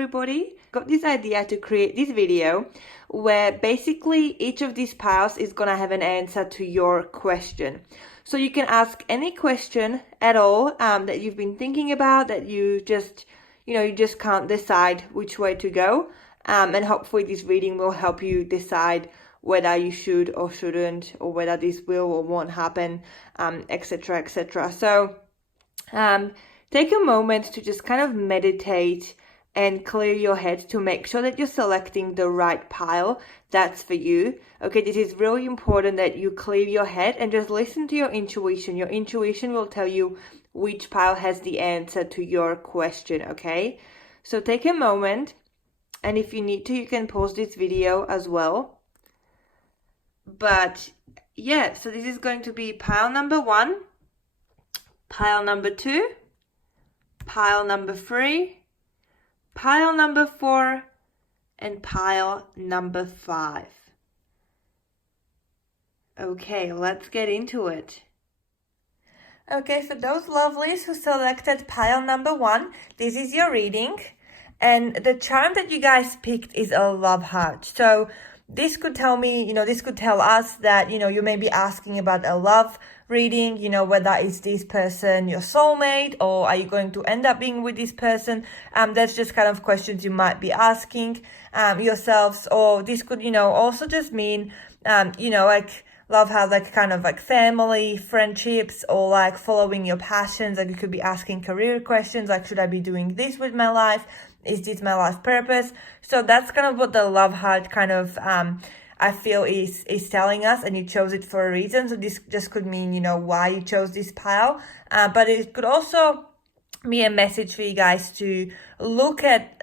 everybody. Got this idea to create this video where basically each of these piles is gonna have an answer to your question. So you can ask any question at all that you've been thinking about, that you just can't decide which way to go. And hopefully this reading will help you decide whether you should or shouldn't, or whether this will or won't happen, etc., etc. So take a moment to just kind of meditate and clear your head to make sure that you're selecting the right pile that's for you. Okay, this is really important that you clear your head and just listen to your intuition. Your intuition will tell you which pile has the answer to your question, okay? So take a moment, and if you need to, you can pause this video as well. But yeah, so this is going to be pile number 1, pile number 2, pile number 3, pile number 4, and pile number 5. Okay, let's get into it. Okay, for those lovelies who selected pile number 1, this is your reading. And the charm that you guys picked is a love heart. So this could tell me, this could tell us that, you may be asking about a love reading, whether is this person your soulmate, or are you going to end up being with this person? That's just kind of questions you might be asking yourselves. Or this could, also just mean, like love has like kind of like family, friendships, or like following your passions. Like you could be asking career questions, like should I be doing this with my life? Is this my life purpose? So that's kind of what the love heart kind of I feel is telling us, and you chose it for a reason. So this just could mean why you chose this pile, but it could also be a message for you guys to look at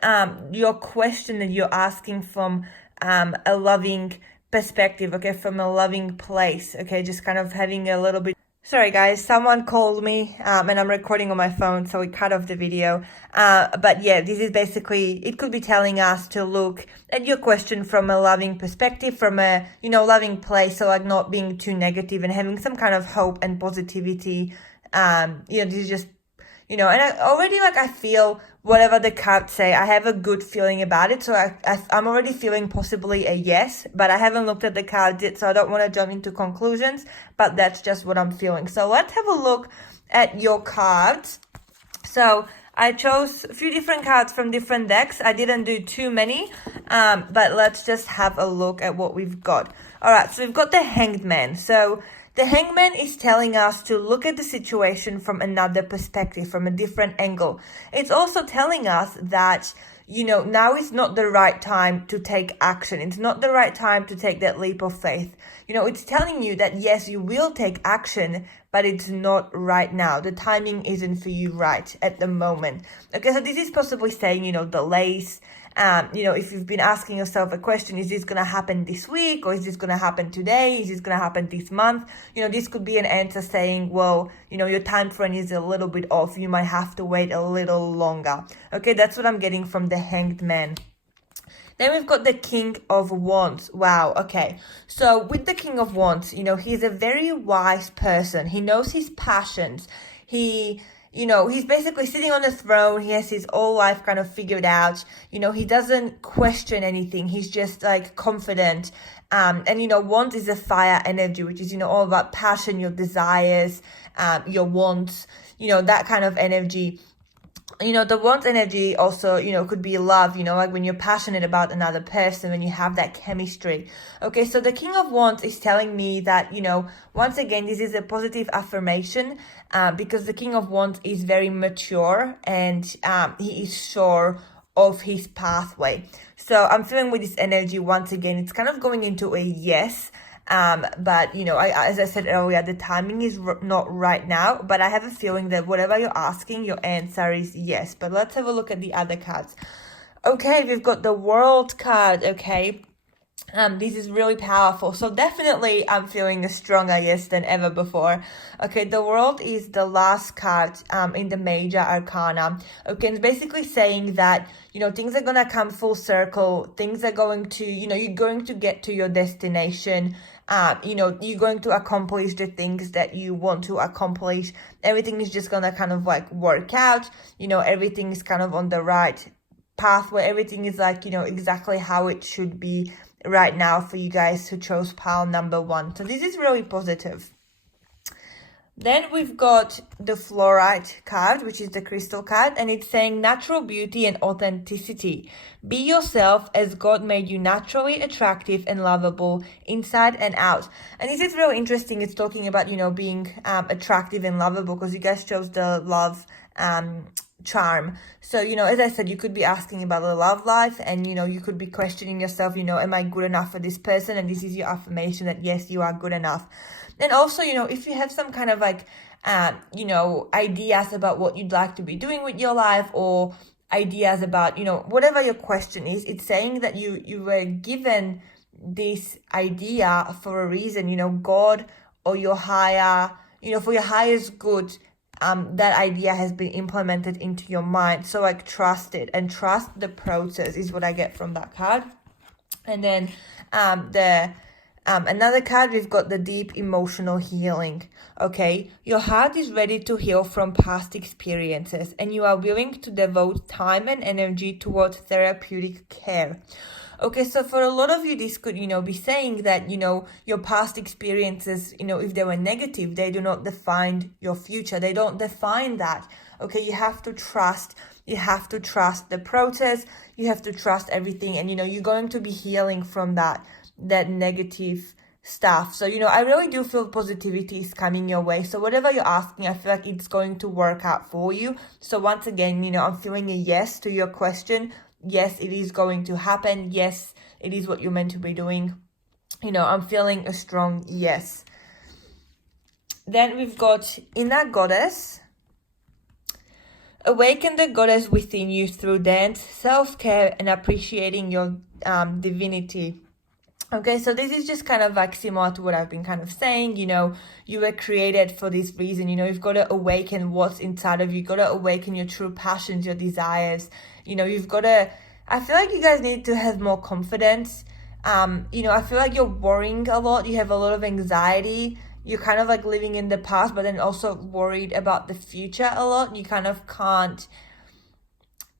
your question that you're asking from a loving perspective, okay, from a loving place, okay, just kind of having a little bit. Sorry guys, someone called me and I'm recording on my phone, so we cut off the video. But yeah, this is basically, it could be telling us to look at your question from a loving perspective, from a, loving place. So like not being too negative and having some kind of hope and positivity. This is just, and I already I feel whatever the cards say, I have a good feeling about it. So I'm already feeling possibly a yes, but I haven't looked at the cards yet, so I don't want to jump into conclusions, but that's just what I'm feeling. So let's have a look at your cards. So I chose a few different cards from different decks. I didn't do too many, but let's just have a look at what we've got. All right, so we've got the Hanged Man. So the Hangman is telling us to look at the situation from another perspective, from a different angle. It's also telling us that, now is not the right time to take action. It's not the right time to take that leap of faith. It's telling you that, yes, you will take action, but it's not right now. The timing isn't for you right at the moment. Okay, so this is possibly saying, delays. If you've been asking yourself a question, is this going to happen this week, or is this going to happen today? Is this going to happen this month? This could be an answer saying, well, your time frame is a little bit off. You might have to wait a little longer. Okay, that's what I'm getting from the Hanged Man. Then we've got the King of Wands. Wow, okay. So with the King of Wands, he's a very wise person. He knows his passions. He's basically sitting on the throne. He has his whole life kind of figured out. He doesn't question anything. He's just like confident. And Wands is a fire energy, which is, all about passion, your desires, your wants, that kind of energy. The Wands energy also, could be love, like when you're passionate about another person, when you have that chemistry. Okay, so the King of Wands is telling me that, once again, this is a positive affirmation, because the King of Wands is very mature and he is sure of his pathway. So I'm feeling with this energy, once again, it's kind of going into a yes. But as I said earlier, the timing is not right now, but I have a feeling that whatever you're asking, your answer is yes. But let's have a look at the other cards. Okay, we've got the World card. Okay, this is really powerful. So definitely I'm feeling a stronger yes than ever before. Okay, the World is the last card in the major arcana. Okay, it's basically saying that, things are going to come full circle. Things are going to, you're going to get to your destination. You're going to accomplish the things that you want to accomplish. Everything is just going to kind of work out. Everything is kind of on the right path where everything is like, exactly how it should be right now for you guys who chose pile number 1. So this is really positive. Then we've got the fluorite card, which is the crystal card, and it's saying natural beauty and authenticity. Be yourself as God made you naturally attractive and lovable inside and out. And this is really interesting. It's talking about, being attractive and lovable, because you guys chose the love charm. So, as I said, you could be asking about the love life, and, you could be questioning yourself, am I good enough for this person? And this is your affirmation that, yes, you are good enough. And also, if you have some kind of like, ideas about what you'd like to be doing with your life, or ideas about, whatever your question is, it's saying that you were given this idea for a reason, God or your higher, for your highest good. That idea has been implemented into your mind. So like trust it and trust the process is what I get from that card. And then another card, we've got the deep emotional healing. Okay, your heart is ready to heal from past experiences, and you are willing to devote time and energy towards therapeutic care. Okay, so for a lot of you, this could, be saying that, your past experiences, if they were negative, they do not define your future. They don't define that. Okay, you have to trust the process. You have to trust everything. And, you're going to be healing from that negative stuff. So, I really do feel positivity is coming your way. So whatever you're asking, I feel like it's going to work out for you. So once again, I'm feeling a yes to your question. Yes, it is going to happen. Yes, it is what you're meant to be doing. I'm feeling a strong yes. Then we've got inner goddess. Awaken the goddess within you through dance, self-care, and appreciating your divinity. Okay, so this is just kind of like similar to what I've been kind of saying. You were created for this reason. You've got to awaken what's inside of you. You've got to awaken your true passions, your desires. You've got to, I feel like you guys need to have more confidence. I feel like you're worrying a lot. You have a lot of anxiety. You're kind of like living in the past, but then also worried about the future a lot. You kind of can't,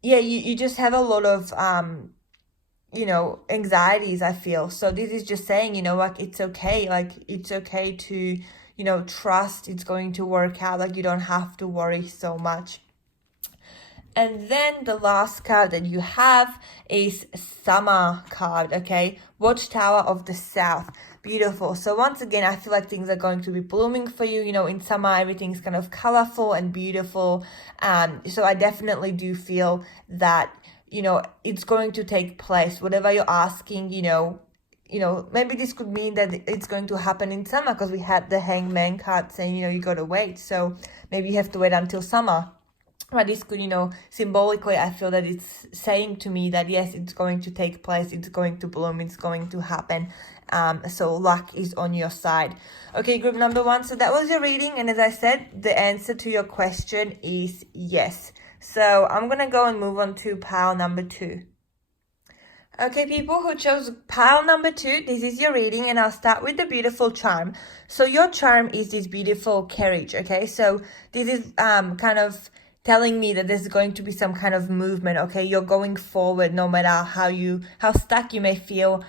you just have a lot of, anxieties, I feel. So this is just saying, like, it's okay. Like, it's okay to, trust it's going to work out. Like, you don't have to worry so much. And then the last card that you have is Summer card, okay? Watchtower of the South. Beautiful. So once again, I feel like things are going to be blooming for you. In summer, everything's kind of colorful and beautiful. So I definitely do feel that, it's going to take place. Whatever you're asking, maybe this could mean that it's going to happen in summer, because we had the Hangman card saying, you got to wait. So maybe you have to wait until summer. But this could, symbolically, I feel that it's saying to me that, yes, it's going to take place, it's going to bloom, it's going to happen. So luck is on your side. Okay, group number 1. So that was your reading. And as I said, the answer to your question is yes. So I'm going to go and move on to pile number 2. Okay, people who chose pile number 2, this is your reading, and I'll start with the beautiful charm. So your charm is this beautiful carriage, okay? So this is kind of telling me that there's going to be some kind of movement, okay? You're going forward no matter how stuck you may feel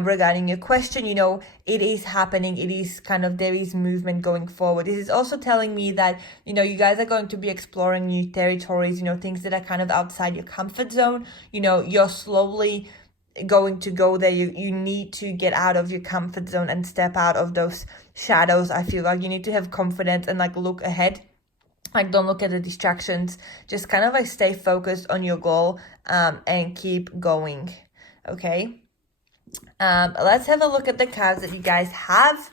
regarding your question. It is happening. It is there is movement going forward. This is also telling me that, you guys are going to be exploring new territories, things that are kind of outside your comfort zone. You're slowly going to go there. You need to get out of your comfort zone and step out of those shadows. I feel like you need to have confidence and look ahead. Don't look at the distractions. Just kind of stay focused on your goal and keep going. Okay. Let's have a look at the cards that you guys have.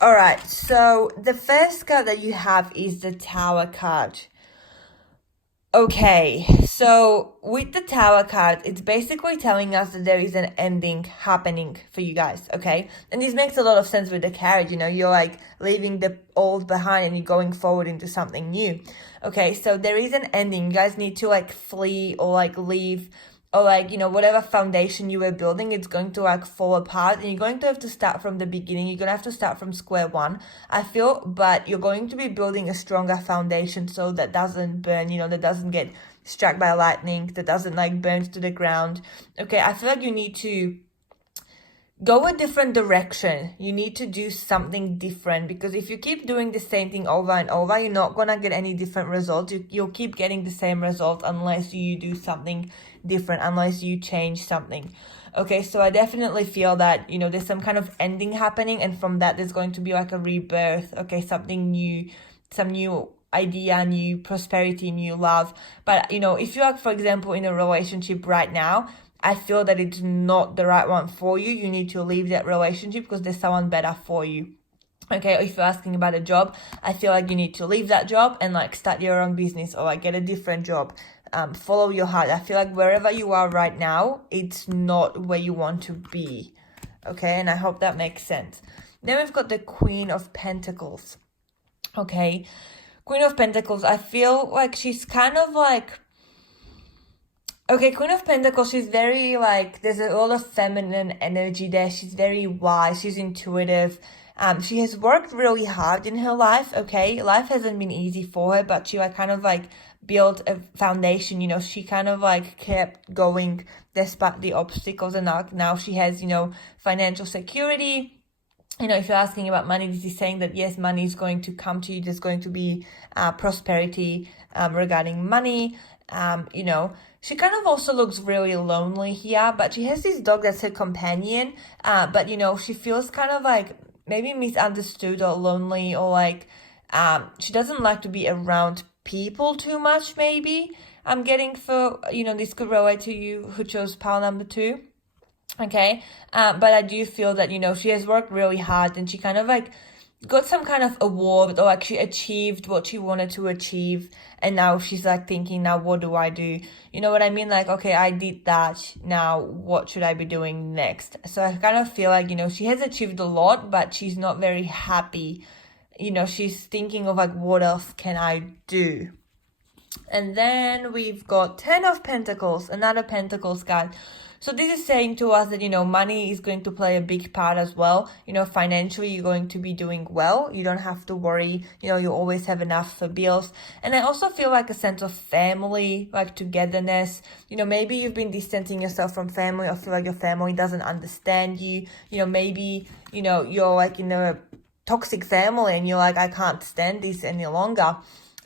All right. So the first card that you have is the Tower card. Okay, so with the Tower card, it's basically telling us that there is an ending happening for you guys, okay? And this makes a lot of sense with the carriage, you're leaving the old behind and you're going forward into something new. Okay, so there is an ending. You guys need to flee or leave, or whatever foundation you were building, it's going to fall apart, and you're going to have to start from the beginning. You're going to have to start from square one, I feel, but you're going to be building a stronger foundation so that doesn't burn, that doesn't get struck by lightning, that doesn't like burn to the ground. Okay, I feel like you need to go a different direction. You need to do something different, because if you keep doing the same thing over and over, you're not gonna get any different results. You'll keep getting the same result unless you do something different, unless you change something. Okay, so I definitely feel that, you know, there's some kind of ending happening, and from that there's going to be like a rebirth. Okay, something new, some new idea, new prosperity, new love. But, you know, if you are, for example, in a relationship right now, I feel that it's not the right one for you. You need to leave that relationship because there's someone better for you. Okay, if you're asking about a job, I feel like you need to leave that job and like start your own business, or like get a different job. Follow your heart. I feel like wherever you are right now, it's not where you want to be. Okay, and I hope that makes sense. Then we've got the Queen of Pentacles. Okay, Queen of Pentacles, I feel like she's kind of like, okay, Queen of Pentacles, she's very like, there's a lot of feminine energy there. She's very wise, she's intuitive. She has worked really hard in her life, okay? Life hasn't been easy for her, but she like kind of like built a foundation, you know, she kind of like kept going despite the obstacles, and now she has, you know, financial security. You know, if you're asking about money, this is saying that yes, money is going to come to you. There's going to be prosperity regarding money. You know, she kind of also looks really lonely here, but she has this dog that's her companion. But, you know, she feels kind of like maybe misunderstood or lonely, or like she doesn't like to be around people too much, maybe. I'm getting for, you know, this could relate to you who chose pile number 2. Okay, but I do feel that, you know, she has worked really hard, and she kind of like got some kind of award, or like she achieved what she wanted to achieve, and now she's like thinking, now what do I do? You know what I mean? Like, okay, I did that, now what should I be doing next? So I kind of feel like, you know, she has achieved a lot, but she's not very happy. You know, she's thinking of like, what else can I do? And then we've got 10 of Pentacles, another Pentacles card. So this is saying to us that, you know, money is going to play a big part as well. You know, financially, you're going to be doing well. You don't have to worry. You know, you always have enough for bills. And I also feel like a sense of family, like togetherness. You know, maybe you've been distancing yourself from family, or feel like your family doesn't understand you. You know, maybe, you know, you're like in a toxic family and you're like, I can't stand this any longer.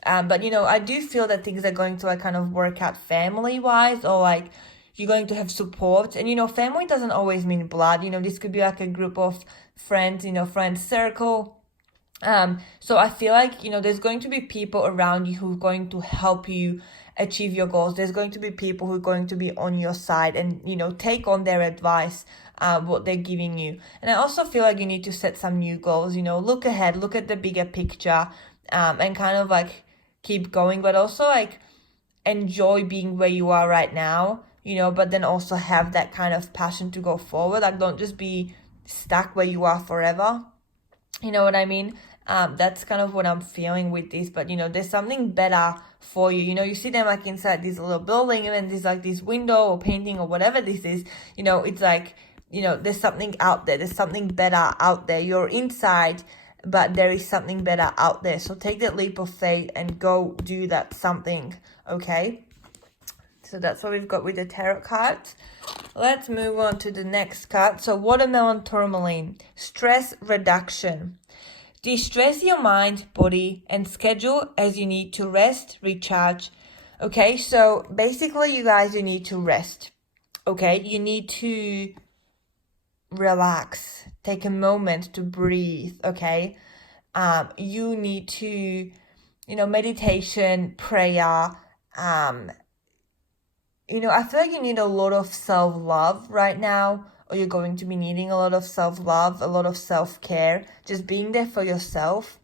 But, you know, I do feel that things are going to like kind of work out family-wise, or like you're going to have support. And, you know, family doesn't always mean blood. You know, this could be like a group of friends, you know, friends circle. So I feel like, you know, there's going to be people around you who are going to help you achieve your goals. There's going to be people who are going to be on your side and, you know, take on their advice, what they're giving you. And I also feel like you need to set some new goals, you know, look ahead, look at the bigger picture, and kind of like keep going, but also like enjoy being where you are right now, you know, but then also have that kind of passion to go forward. Like, don't just be stuck where you are forever. You know what I mean? That's kind of what I'm feeling with this. But, you know, there's something better for you. You know, you see them like inside this little building, and then there's like this window or painting or whatever this is. You know, it's like, you know, there's something out there. There's something better out there. You're inside, but there is something better out there. So take that leap of faith and go do that something, okay? So that's what we've got with the tarot cards. Let's move on to the next card. So watermelon tourmaline, stress reduction. De-stress your mind, body, and schedule as you need to rest, recharge. Okay, so basically, you guys, you need to rest. Okay, you need to relax. Take a moment to breathe, okay? You need to, you know, meditation, prayer. You know, I feel like you need a lot of self-love right now, or you're going to be needing a lot of self-love, a lot of self-care, just being there for yourself,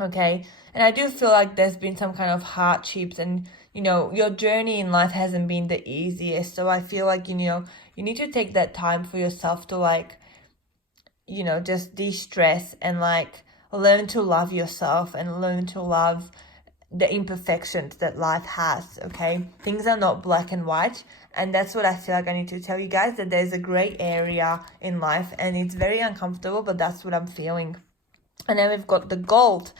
okay? And I do feel like there's been some kind of hardships, and, you know, your journey in life hasn't been the easiest. So I feel like, you know, you need to take that time for yourself to like, you know, just de-stress and like learn to love yourself and learn to love the imperfections that life has, okay? Things are not black and white, and that's what I feel like I need to tell you guys, that there's a gray area in life, and it's very uncomfortable, but that's what I'm feeling. And then we've got the gold,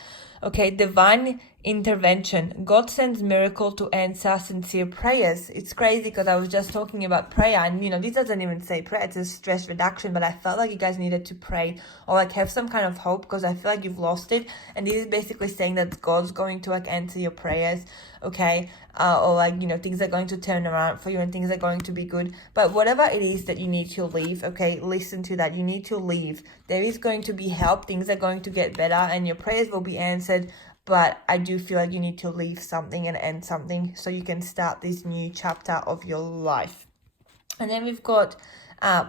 okay? Divine intervention. God sends miracle to answer sincere prayers. It's crazy because I was just talking about prayer, and this doesn't even say prayer, it's a stress reduction, but I felt like you guys needed to pray or like have some kind of hope, because I feel like you've lost it. And this is basically saying that God's going to like answer your prayers, okay? Or like, things are going to turn around for you and things are going to be good. But whatever it is that you need to leave, okay, listen to that. You need to leave. There is going to be help. Things are going to get better and your prayers will be answered. But I do feel like you need to leave something and end something so you can start this new chapter of your life. And then we've got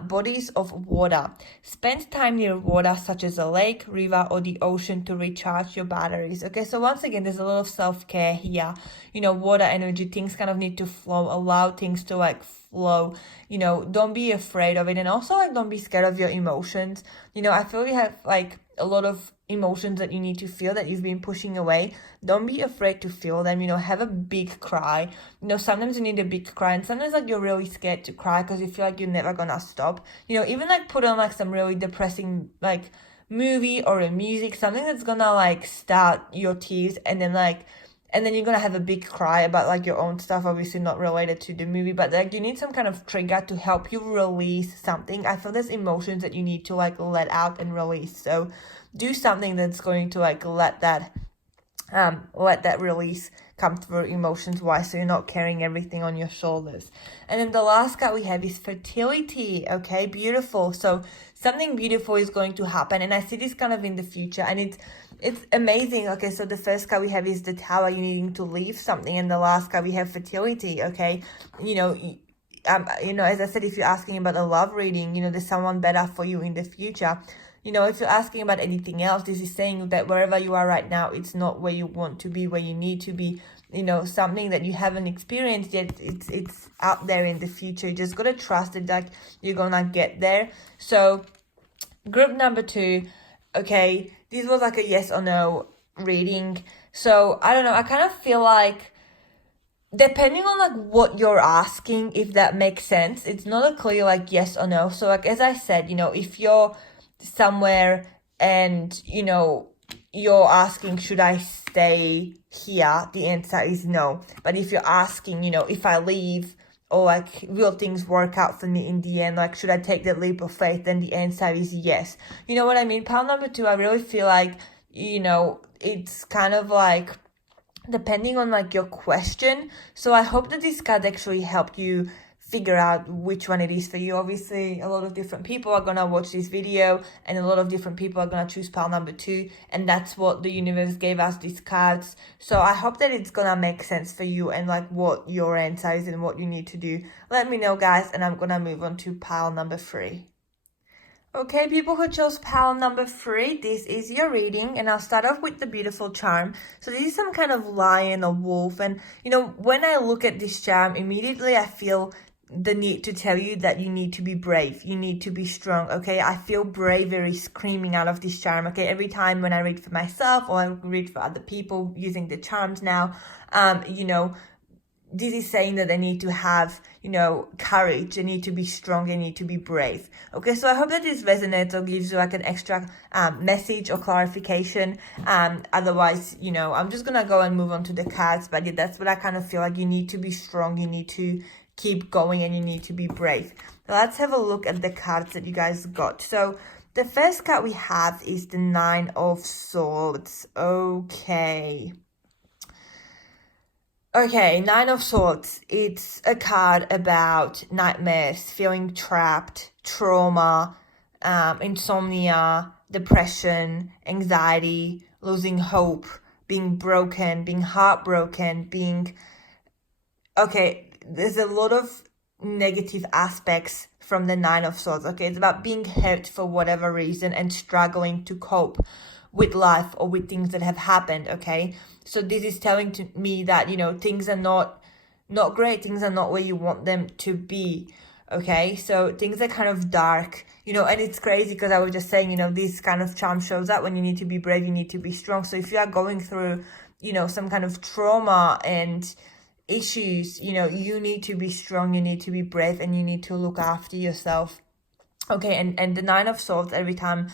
bodies of water. Spend time near water such as a lake, river, or the ocean to recharge your batteries. Okay, so once again, there's a lot of self-care here. Water energy, things kind of need to flow. Allow things to like flow. Don't be afraid of it. And also like don't be scared of your emotions. I feel you have like a lot of emotions that you need to feel that you've been pushing away. Don't be afraid to feel them. Have a big cry. Sometimes you need a big cry, and sometimes like you're really scared to cry because you feel like you're never gonna stop. Even like put on like some really depressing like movie or a music, something that's gonna like start your tears, and then you're gonna have a big cry about like your own stuff, obviously not related to the movie, but like you need some kind of trigger to help you release something. I feel there's emotions that you need to like let out and release. So do something that's going to like let that release come through emotions wise, so you're not carrying everything on your shoulders. And then the last card we have is fertility. Okay, beautiful. So something beautiful is going to happen, and I see this kind of in the future, and it's amazing. Okay, so the first card we have is the Tower, you needing to leave something, and the last card we have fertility. Okay, as I said, if you're asking about a love reading, there's someone better for you in the future. If you're asking about anything else, this is saying that wherever you are right now, it's not where you want to be, where you need to be. Something that you haven't experienced yet, it's out there in the future. You just gotta trust it, like you're gonna get there. So group number 2, okay, this was like a yes or no reading. So I don't know, I kind of feel like depending on like what you're asking, if that makes sense, it's not a clear like yes or no. So like as I said, if you're somewhere and you're asking, should I stay here, the answer is no. But if you're asking, if I leave, or like will things work out for me in the end, like should I take that leap of faith, then the answer is yes. You know what I mean? Pile number 2, I really feel like it's kind of like depending on like your question. So I hope that this card actually helped you figure out which one it is for you. Obviously, a lot of different people are gonna watch this video, and a lot of different people are gonna choose pile number 2, and that's what the universe gave us, these cards. So I hope that it's gonna make sense for you and like what your answer is and what you need to do. Let me know, guys, and I'm gonna move on to pile number 3. Okay, people who chose pile number 3, this is your reading, and I'll start off with the beautiful charm. So this is some kind of lion or wolf, and when I look at this charm, immediately I feel the need to tell you that you need to be brave, you need to be strong. Okay, I feel bravery screaming out of this charm. Okay, every time when I read for myself or I read for other people using the charms now, this is saying that they need to have courage, they need to be strong, they need to be brave. Okay, so I hope that this resonates or gives you like an extra message or clarification. Otherwise, I'm just gonna go and move on to the cards. But yeah, that's what I kind of feel like. You need to be strong, you need to keep going, and you need to be brave. Let's have a look at the cards that you guys got. So the first card we have is the 9 of Swords. Okay, 9 of Swords. It's a card about nightmares, feeling trapped, trauma, insomnia, depression, anxiety, losing hope, being broken, being heartbroken, there's a lot of negative aspects from the 9 of Swords. Okay, it's about being hurt for whatever reason and struggling to cope with life or with things that have happened. Okay, so this is telling to me that things are not great, things are not where you want them to be. Okay, so things are kind of dark, and it's crazy because I was just saying, this kind of charm shows up when you need to be brave, you need to be strong. So if you are going through some kind of trauma and issues, you need to be strong, you need to be brave, and you need to look after yourself. Okay, and the 9 of Swords, every time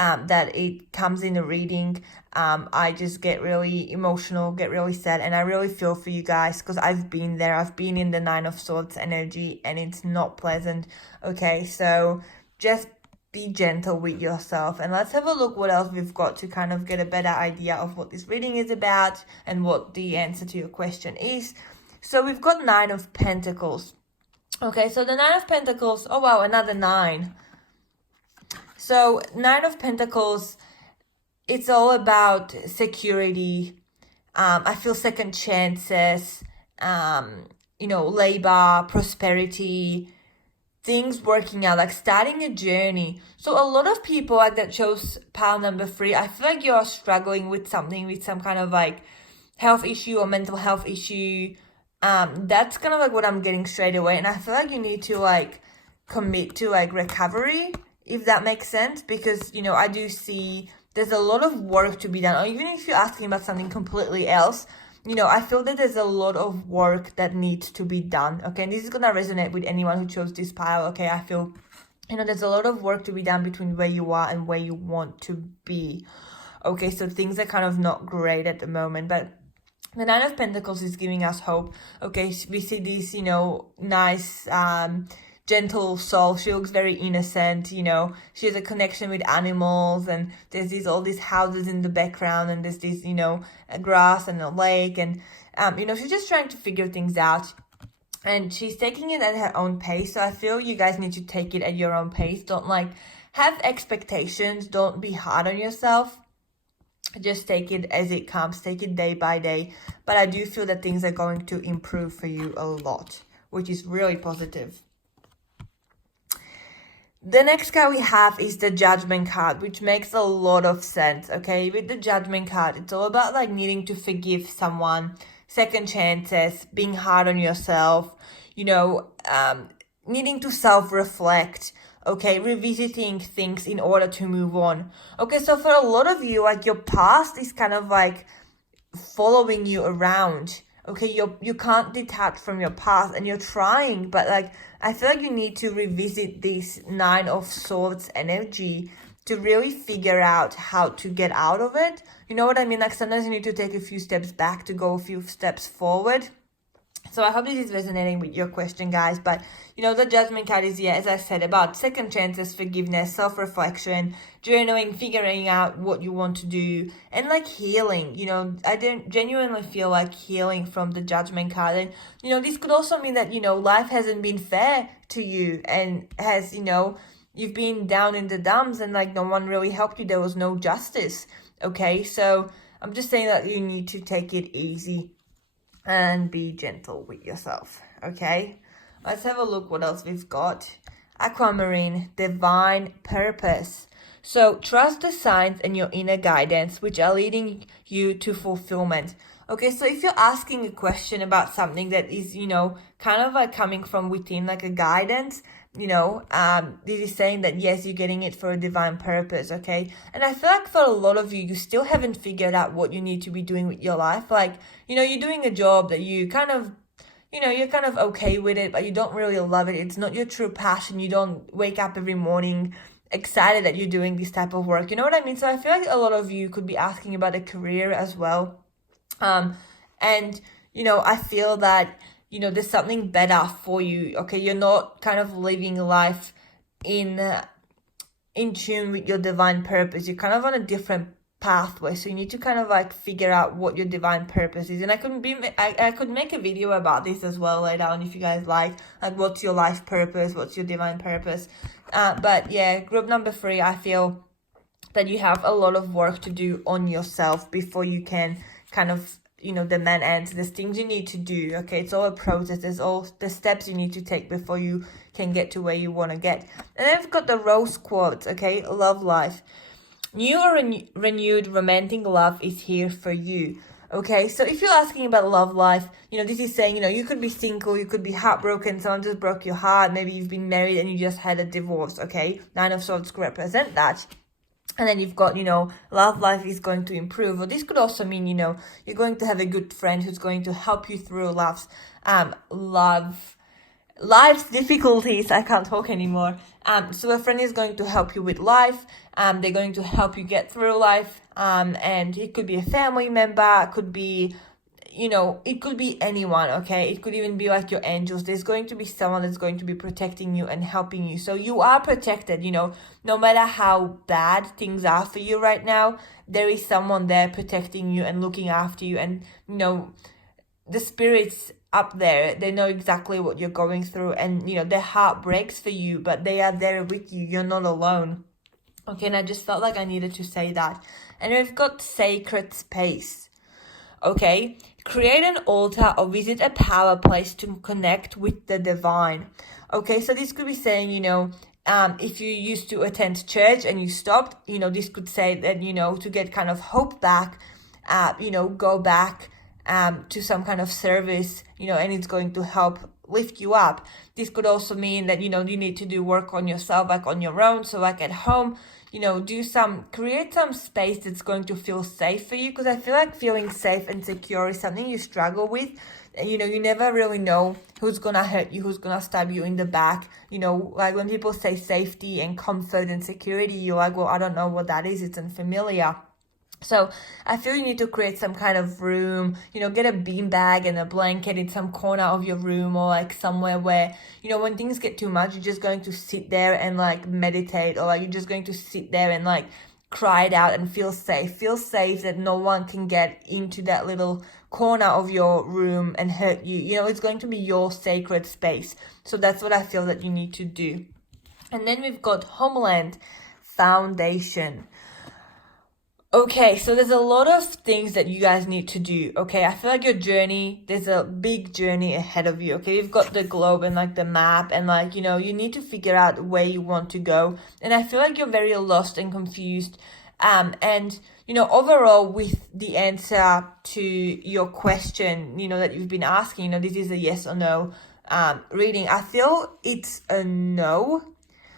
that it comes in a reading, I just get really emotional, get really sad, and I really feel for you guys because I've been there. I've been in the Nine of Swords energy and it's not pleasant. Okay, so just be gentle with yourself, and let's have a look what else we've got to kind of get a better idea of what this reading is about and what the answer to your question is. So we've got Nine of Pentacles. Okay, so the Nine of Pentacles, oh wow, another 9. So Nine of Pentacles, it's all about security. I feel second chances, labor, prosperity, things working out, like starting a journey. So a lot of people like that chose pile number 3, I feel like you're struggling with something, with some kind of like health issue or mental health issue. That's kind of like what I'm getting straight away. And I feel like you need to like commit to like recovery, if that makes sense, because, I do see there's a lot of work to be done. Or even if you're asking about something completely else, I feel that there's a lot of work that needs to be done, okay? And this is going to resonate with anyone who chose this pile, okay? I feel, there's a lot of work to be done between where you are and where you want to be, okay? So things are kind of not great at the moment, but the Nine of Pentacles is giving us hope, okay? We see this, nice, gentle soul. She looks very innocent, she has a connection with animals, and there's all these houses in the background, and there's this, a grass and a lake, and she's just trying to figure things out, and she's taking it at her own pace. So I feel you guys need to take it at your own pace. Don't like have expectations, don't be hard on yourself. Just take it as it comes, take it day by day. But I do feel that things are going to improve for you a lot, which is really positive. The next card we have is the Judgment card, which makes a lot of sense, okay? With the Judgment card, it's all about like needing to forgive someone, second chances, being hard on yourself, needing to self-reflect, okay? Revisiting things in order to move on. Okay, so for a lot of you, like your past is kind of like following you around. Okay, you can't detach from your past, and you're trying, but like I feel like you need to revisit this Nine of Swords energy to really figure out how to get out of it. You know what I mean? Like sometimes you need to take a few steps back to go a few steps forward. So I hope this is resonating with your question, guys. But, the Judgment card is, as I said, about second chances, forgiveness, self-reflection, journaling, figuring out what you want to do, and like healing. I don't genuinely feel like healing from the Judgment card. And, this could also mean that, life hasn't been fair to you, and has, you've been down in the dumps, and like no one really helped you. There was no justice. Okay, so I'm just saying that you need to take it easy and be gentle with yourself, okay? Let's have a look what else we've got. Aquamarine, Divine Purpose. So trust the signs and your inner guidance, which are leading you to fulfillment. Okay, so if you're asking a question about something that is, kind of like coming from within, like a guidance, this is saying that yes, you're getting it for a divine purpose, okay? And I feel like for a lot of you, you still haven't figured out what you need to be doing with your life. Like, you're doing a job that you kind of, you're kind of okay with it, but you don't really love it. It's not your true passion. You don't wake up every morning excited that you're doing this type of work. You know what I mean? So I feel like a lot of you could be asking about a career as well. And, I feel that there's something better for you, okay? You're not kind of living life in tune with your divine purpose. You're kind of on a different pathway, so you need to kind of like figure out what your divine purpose is. And I could make a video about this as well later on if you guys like what's your life purpose, what's your divine purpose. But yeah, group number 3, I feel that you have a lot of work to do on yourself before you can kind of demand answers. There's things you need to do, okay? It's all a process. There's all the steps you need to take before you can get to where you want to get. And then I've got the Rose quotes, okay? Love life. New or renewed romantic love is here for you, okay? So if you're asking about love life, this is saying, you could be single, you could be heartbroken, someone just broke your heart, maybe you've been married and you just had a divorce, okay? Nine of Swords could represent that. And then you've got, love life is going to improve. Or this could also mean, you're going to have a good friend who's going to help you through love life's difficulties. I can't talk anymore. So a friend is going to help you with life. They're going to help you get through life. And it could be a family member, it could be, it could be anyone, okay? It could even be like your angels. There's going to be someone that's going to be protecting you and helping you. So you are protected, no matter how bad things are for you right now, there is someone there protecting you and looking after you. And, the spirits up there, they know exactly what you're going through, and their heart breaks for you, but they are there with you. You're not alone. Okay, and I just felt like I needed to say that. And we've got sacred space. Okay, create an altar or visit a power place to connect with the divine. Okay, so this could be saying, if you used to attend church and you stopped, this could say that, to get kind of hope back, go back to some kind of service, and it's going to help lift you up. This could also mean that, you need to do work on yourself, like on your own. So like at home, create some space that's going to feel safe for you. Because I feel like feeling safe and secure is something you struggle with. You never really know who's gonna hurt you, who's gonna stab you in the back. Like when people say safety and comfort and security, you're like, well, I don't know what that is. It's unfamiliar. So I feel you need to create some kind of room, get a beanbag and a blanket in some corner of your room, or like somewhere where, when things get too much, you're just going to sit there and like meditate, or like you're just going to sit there and like cry it out and feel safe. Feel safe that no one can get into that little corner of your room and hurt you. It's going to be your sacred space. So that's what I feel that you need to do. And then we've got homeland, foundation. Okay, so there's a lot of things that you guys need to do, okay? I feel like your journey, there's a big journey ahead of you, okay? You've got the globe and like the map, and like, you need to figure out where you want to go. And I feel like you're very lost and confused. And, overall with the answer to your question, that you've been asking, this is a yes or no reading. I feel it's a no.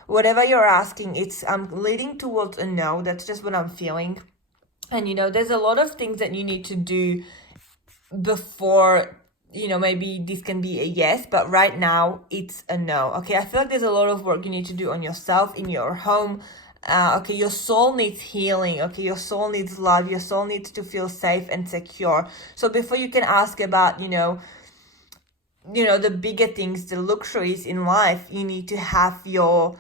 Whatever you're asking, I'm leading towards a no. That's just what I'm feeling. And, there's a lot of things that you need to do before, maybe this can be a yes, but right now it's a no. Okay, I feel like there's a lot of work you need to do on yourself, in your home. Okay, your soul needs healing. Okay, your soul needs love. Your soul needs to feel safe and secure. So before you can ask about, the bigger things, the luxuries in life, you need to have your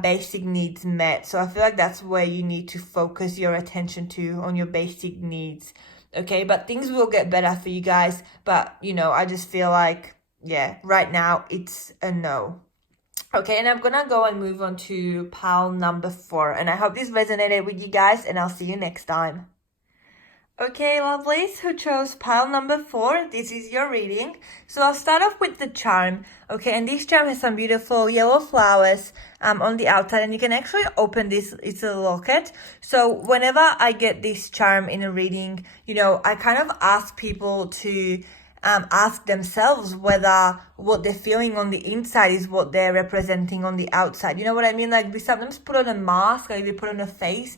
basic needs met. So I feel like that's where you need to focus your attention to, on your basic needs. Okay, but things will get better for you guys. But, I just feel like, right now it's a no. Okay, and I'm gonna go and move on to pile number 4. And I hope this resonated with you guys, and I'll see you next time. Okay, lovelies who chose pile number 4, this is your reading. So I'll start off with the charm. Okay, and this charm has some beautiful yellow flowers on the outside, and you can actually open this. It's a locket. So whenever I get this charm in a reading, I kind of ask people to ask themselves whether what they're feeling on the inside is what they're representing on the outside. You know what I mean? Like we sometimes put on a mask, like we put on a face,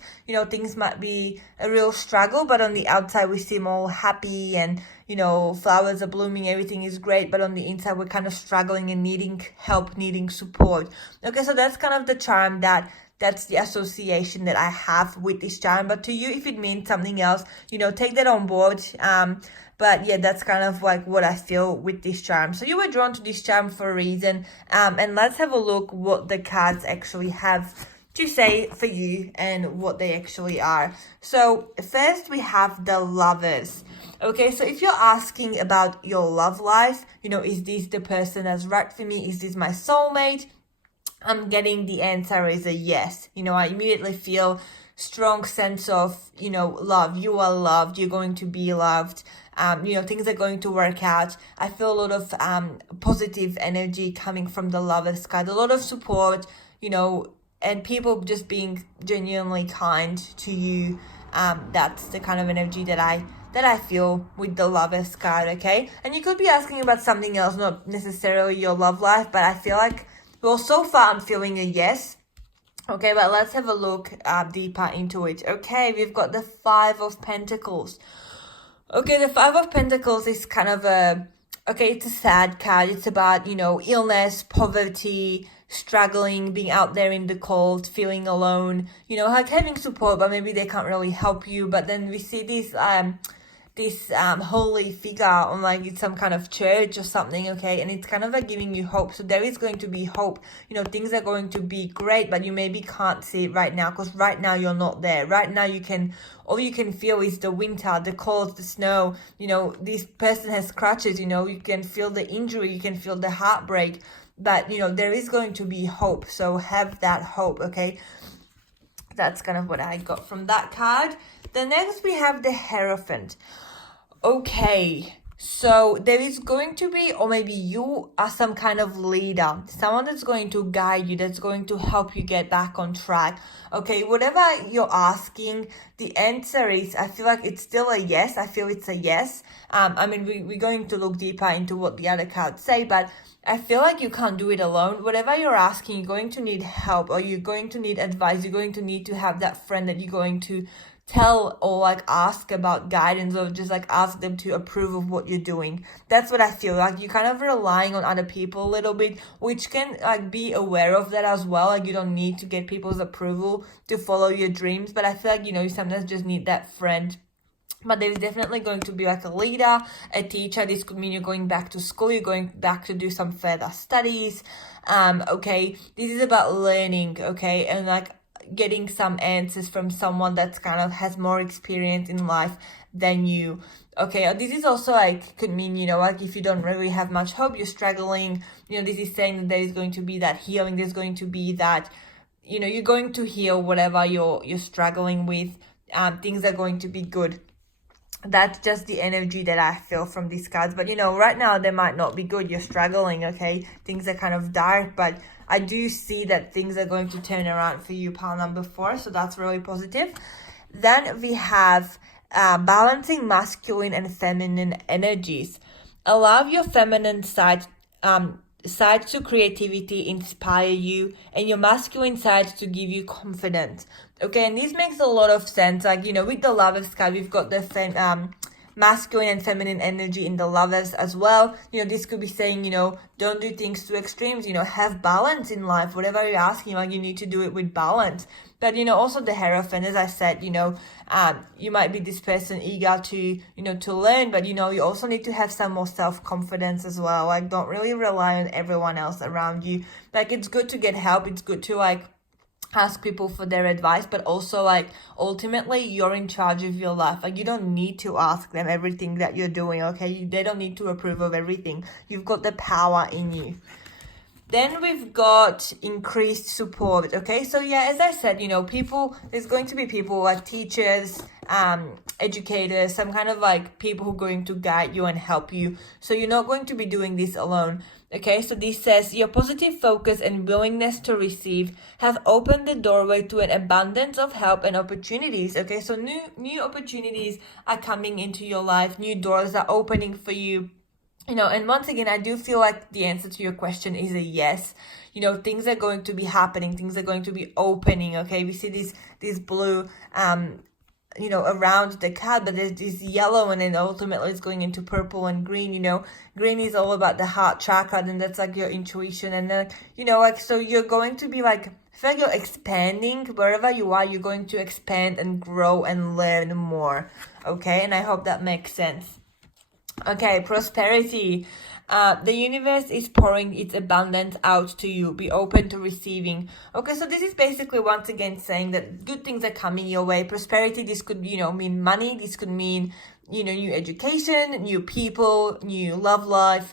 things might be a real struggle, but on the outside we seem all happy and, flowers are blooming, everything is great, but on the inside we're kind of struggling and needing help, needing support. Okay, so that's kind of the charm that's the association that I have with this charm. But to you, if it means something else, take that on board. But yeah, that's kind of like what I feel with this charm. So you were drawn to this charm for a reason. And let's have a look what the cards actually have to say for you and what they actually are. So first we have the Lovers. Okay, so if you're asking about your love life, is this the person that's right for me? Is this my soulmate? I'm getting the answer is a yes. I immediately feel strong sense of, love. You are loved. You're going to be loved. Things are going to work out. I feel a lot of positive energy coming from the Lovers card. A lot of support, and people just being genuinely kind to you. That's the kind of energy that I feel with the Lovers card, okay? And you could be asking about something else, not necessarily your love life, but I feel like, well, so far I'm feeling a yes. Okay, but let's have a look deeper into it. Okay, we've got the 5 of Pentacles. Okay, the 5 of Pentacles is kind of a Okay, it's a sad card. It's about, illness, poverty, struggling, being out there in the cold, feeling alone, like having support, but maybe they can't really help you. But then we see this holy figure on, like, it's some kind of church or something, okay, and it's kind of like giving you hope. So there is going to be hope. Things are going to be great, but you maybe can't see it right now, because right now you're not there. Right now all you can feel is the winter, the cold, the snow. This person has crutches. You can feel the injury, you can feel the heartbreak, but there is going to be hope. So have that hope, okay? That's kind of what I got from that card. The next we have the Hierophant. Okay, so there is going to be, or maybe you are some kind of leader, someone that's going to guide you, that's going to help you get back on track. Okay, whatever you're asking, the answer is, I feel like it's still a yes. I feel it's a yes. We're going to look deeper into what the other cards say, but I feel like you can't do it alone. Whatever you're asking, you're going to need help, or you're going to need advice. You're going to need to have that friend that you're going to tell, or like ask about guidance, or just like ask them to approve of what you're doing. That's what I feel like. You're kind of relying on other people a little bit, which can like be aware of that as well. Like, you don't need to get people's approval to follow your dreams, but I feel like, you sometimes just need that friend. But there's definitely going to be like a leader, a teacher. This could mean you're going back to school, you're going back to do some further studies. Okay, this is about learning, okay, and like getting some answers from someone that's kind of has more experience in life than you. Okay, this is also like could mean, like if you don't really have much hope, you're struggling, this is saying that there is going to be that healing. There's going to be that, you're going to heal whatever you're struggling with. Things are going to be good. That's just the energy that I feel from these cards. But right now they might not be good. You're struggling, okay? Things are kind of dark, but I do see that things are going to turn around for you, pile number 4. So that's really positive. Then we have balancing masculine and feminine energies. Allow your feminine side to creativity inspire you, and your masculine side to give you confidence. Okay, and this makes a lot of sense. Like, with the Lovers card, we've got the masculine and feminine energy in the Lovers as well. This could be saying, don't do things to extremes, have balance in life. Whatever you're asking, like, you need to do it with balance. But, also the Hierophant, as I said, you might be this person eager to, to learn, but, you also need to have some more self-confidence as well. Like, don't really rely on everyone else around you. Like, it's good to get help. It's good to, like, ask people for their advice, but also, like, ultimately you're in charge of your life. Like, you don't need to ask them everything that you're doing, okay? They don't need to approve of everything. You've got the power in you. Then we've got increased support, okay? So yeah, as I said, there's going to be people like teachers, educators, some kind of like people who are going to guide you and help you. So you're not going to be doing this alone, okay? So this says, your positive focus and willingness to receive have opened the doorway to an abundance of help and opportunities, okay? So new opportunities are coming into your life, new doors are opening for you. And once again, I do feel like the answer to your question is a yes. Things are going to be happening. Things are going to be opening, okay? We see this blue, around the card, but there's this yellow, and then ultimately it's going into purple and green. Green is all about the heart chakra, and that's like your intuition. And then, so you're going to be like, I feel like you're expanding. Wherever you are, you're going to expand and grow and learn more, okay? And I hope that makes sense. Okay, prosperity. The universe is pouring its abundance out to you. Be open to receiving. Okay, so this is basically once again saying that good things are coming your way. Prosperity, this could, mean money. This could mean, new education, new people, new love life,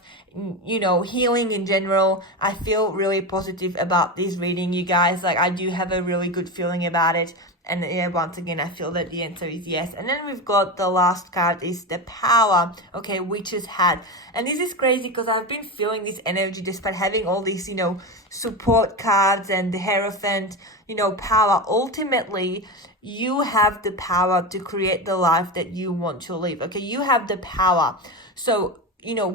healing in general. I feel really positive about this reading, you guys. Like, I do have a really good feeling about it. And yeah, once again, I feel that the answer is yes. And then we've got the last card is the Power, okay, Witch's Hat. And this is crazy because I've been feeling this energy despite having all these, support cards and the Hierophant, power. Ultimately, you have the power to create the life that you want to live, okay? You have the power. So,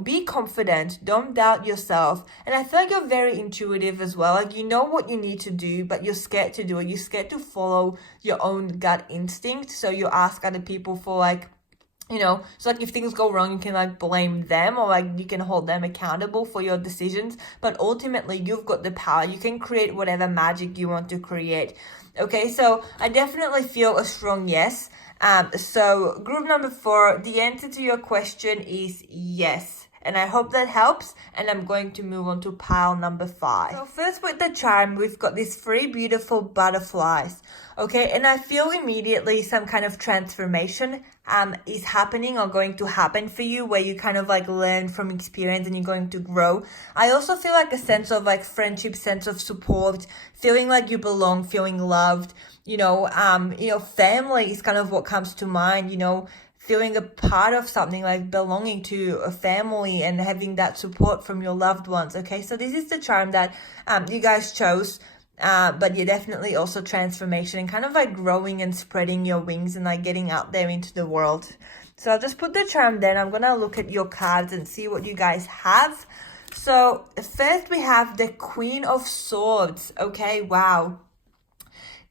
be confident, don't doubt yourself. And I feel like you're very intuitive as well. Like, you know what you need to do, but you're scared to do it. You're scared to follow your own gut instinct. So you ask other people for, like, So like if things go wrong, you can like blame them, or like you can hold them accountable for your decisions, but ultimately you've got the power. You can create whatever magic you want to create. Okay, so I definitely feel a strong yes. So group number 4, the answer to your question is yes. And I hope that helps. And I'm going to move on to pile number 5. So first with the charm, we've got these 3 beautiful butterflies. Okay, and I feel immediately some kind of transformation is happening or going to happen for you, where you kind of like learn from experience and you're going to grow. I also feel like a sense of like friendship, sense of support, feeling like you belong, feeling loved. Family is kind of what comes to mind, feeling a part of something, like belonging to a family and having that support from your loved ones. Okay, so this is the charm that you guys chose. But you're definitely also transformation and kind of like growing and spreading your wings and like getting out there into the world. So I'll just put the charm there, and I'm going to look at your cards and see what you guys have. So first we have the Queen of Swords. Okay, wow.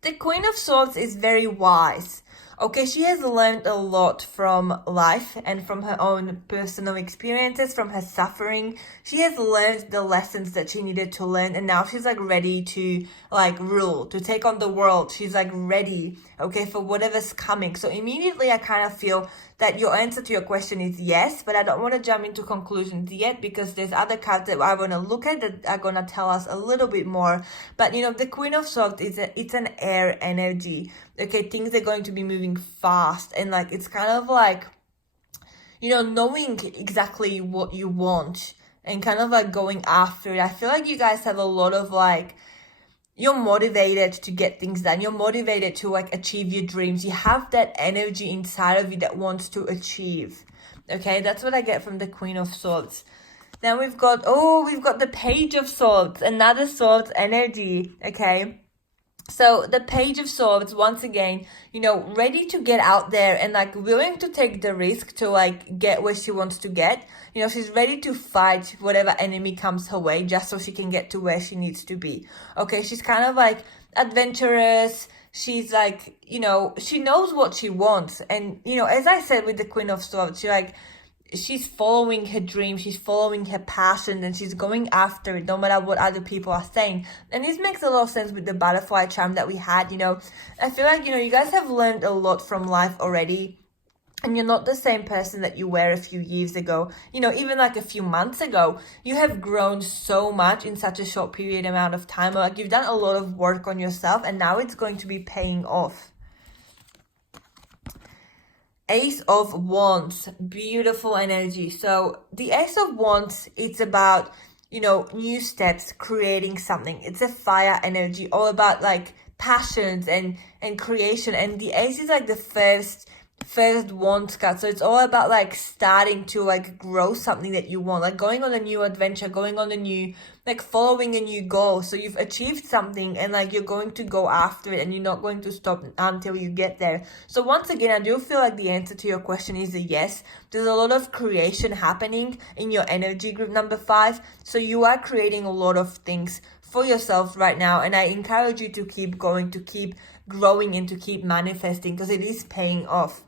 The Queen of Swords is very wise. Okay, she has learned a lot from life and from her own personal experiences, from her suffering. She has learned the lessons that she needed to learn, and now she's like ready to like rule, to take on the world. She's like ready, okay, for whatever's coming. So immediately I kind of feel that your answer to your question is yes, but I don't want to jump into conclusions yet, because there's other cards that I want to look at that are going to tell us a little bit more. But the Queen of Swords it's an air energy. Okay, things are going to be moving fast, and like it's kind of like knowing exactly what you want and kind of like going after it. I feel like you guys have a lot of like, you're motivated to get things done. You're motivated to like achieve your dreams. You have that energy inside of you that wants to achieve. Okay, that's what I get from the Queen of Swords. Then we've got the Page of Swords, another swords energy. Okay. So the Page of Swords, once again, ready to get out there and like willing to take the risk to like get where she wants to get. She's ready to fight whatever enemy comes her way just so she can get to where she needs to be. Okay, she's kind of like adventurous. She's like, she knows what she wants. And, as I said with the Queen of Swords, she's following her dream, she's following her passion, and she's going after it no matter what other people are saying. And this makes a lot of sense with the butterfly charm that we had. I feel like you guys have learned a lot from life already, and you're not the same person that you were a few years ago, even like a few months ago. You have grown so much in such a short period amount of time. Like you've done a lot of work on yourself, and now it's going to be paying off. Ace of Wands, beautiful energy. So the Ace of Wands, it's about, new steps, creating something. It's a fire energy, all about like passions and creation. And the Ace is like the first Wands card. So it's all about like starting to like grow something that you want, like going on a new adventure, going on a new, like following a new goal. So you've achieved something and like you're going to go after it, and you're not going to stop until you get there. So once again, I do feel like the answer to your question is a yes. There's a lot of creation happening in your energy group number 5. So you are creating a lot of things for yourself right now, and I encourage you to keep going, to keep growing, and to keep manifesting, because it is paying off.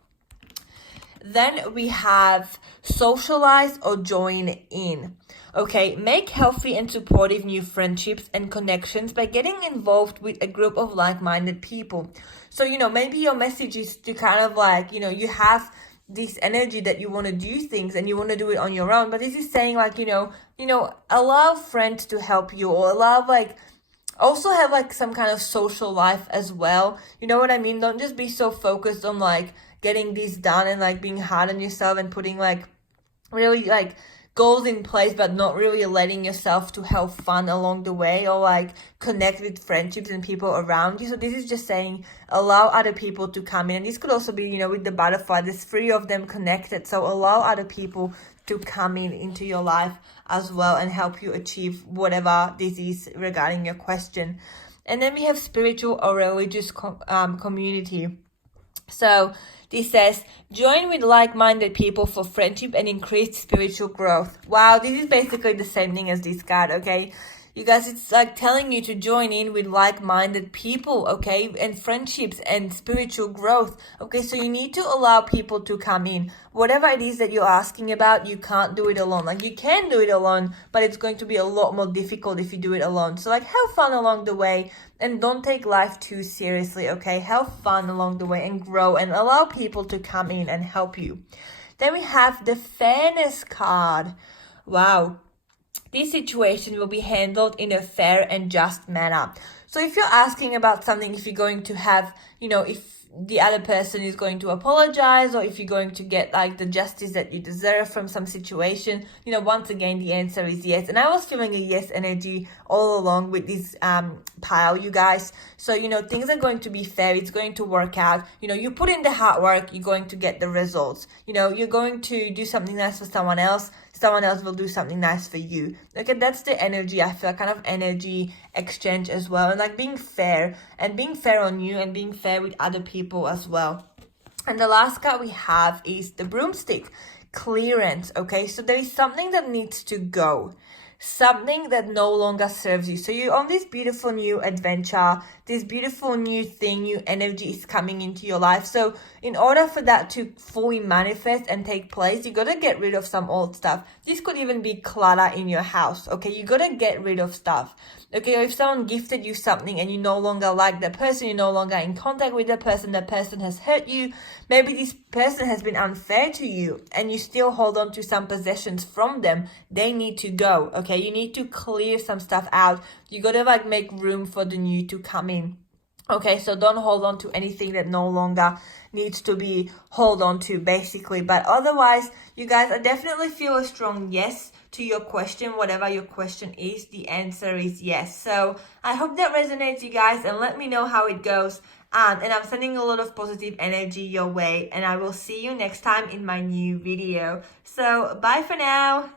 Then we have socialize or join in. Okay, make healthy and supportive new friendships and connections by getting involved with a group of like-minded people. So, maybe your message is to kind of like, you have this energy that you want to do things and you want to do it on your own. But this is saying like, allow friends to help you, or allow like, also have like some kind of social life as well. You know what I mean? Don't just be so focused on like getting this done and like being hard on yourself and putting like really like goals in place, but not really letting yourself to have fun along the way, or like connect with friendships and people around you. So this is just saying allow other people to come in. And this could also be, with the butterfly, there's 3 of them connected. So allow other people to come into your life as well and help you achieve whatever this is regarding your question. And then we have spiritual or religious community. So this says, join with like-minded people for friendship and increased spiritual growth. Wow, this is basically the same thing as this card, okay? You guys, it's like telling you to join in with like-minded people, okay? And friendships and spiritual growth, okay? So you need to allow people to come in. Whatever it is that you're asking about, you can't do it alone. Like, you can do it alone, but it's going to be a lot more difficult if you do it alone. So like, have fun along the way and don't take life too seriously, okay? Have fun along the way and grow and allow people to come in and help you. Then we have the Fairness card. Wow. This situation will be handled in a fair and just manner. So if you're asking about something, if you're going to have, if the other person is going to apologize, or if you're going to get like the justice that you deserve from some situation, once again, the answer is yes. And I was feeling a yes energy all along with this pile, you guys. So, things are going to be fair. It's going to work out. You put in the hard work, you're going to get the results. You're going to do something nice for someone else will do something nice for you. Okay, that's the energy. I feel kind of energy exchange as well, and like being fair on you and being fair with other people as well. And the last card we have is the Broomstick, clearance. Okay, so there is something that needs to go, something that no longer serves you. So you're on this beautiful new adventure, this beautiful new thing, new energy is coming into your life. So in order for that to fully manifest and take place, you got to get rid of some old stuff. This could even be clutter in your house, okay? You got to get rid of stuff, okay? Or if someone gifted you something and you no longer like that person, you're no longer in contact with that person has hurt you, maybe this person has been unfair to you and you still hold on to some possessions from them, they need to go, okay? You need to clear some stuff out. You got to like make room for the new to come in. Okay, so don't hold on to anything that no longer needs to be held on to, basically. But otherwise, you guys, I definitely feel a strong yes to your question. Whatever your question is, the answer is yes. So I hope that resonates, you guys, and let me know how it goes. And I'm sending a lot of positive energy your way, and I will see you next time in my new video. So bye for now.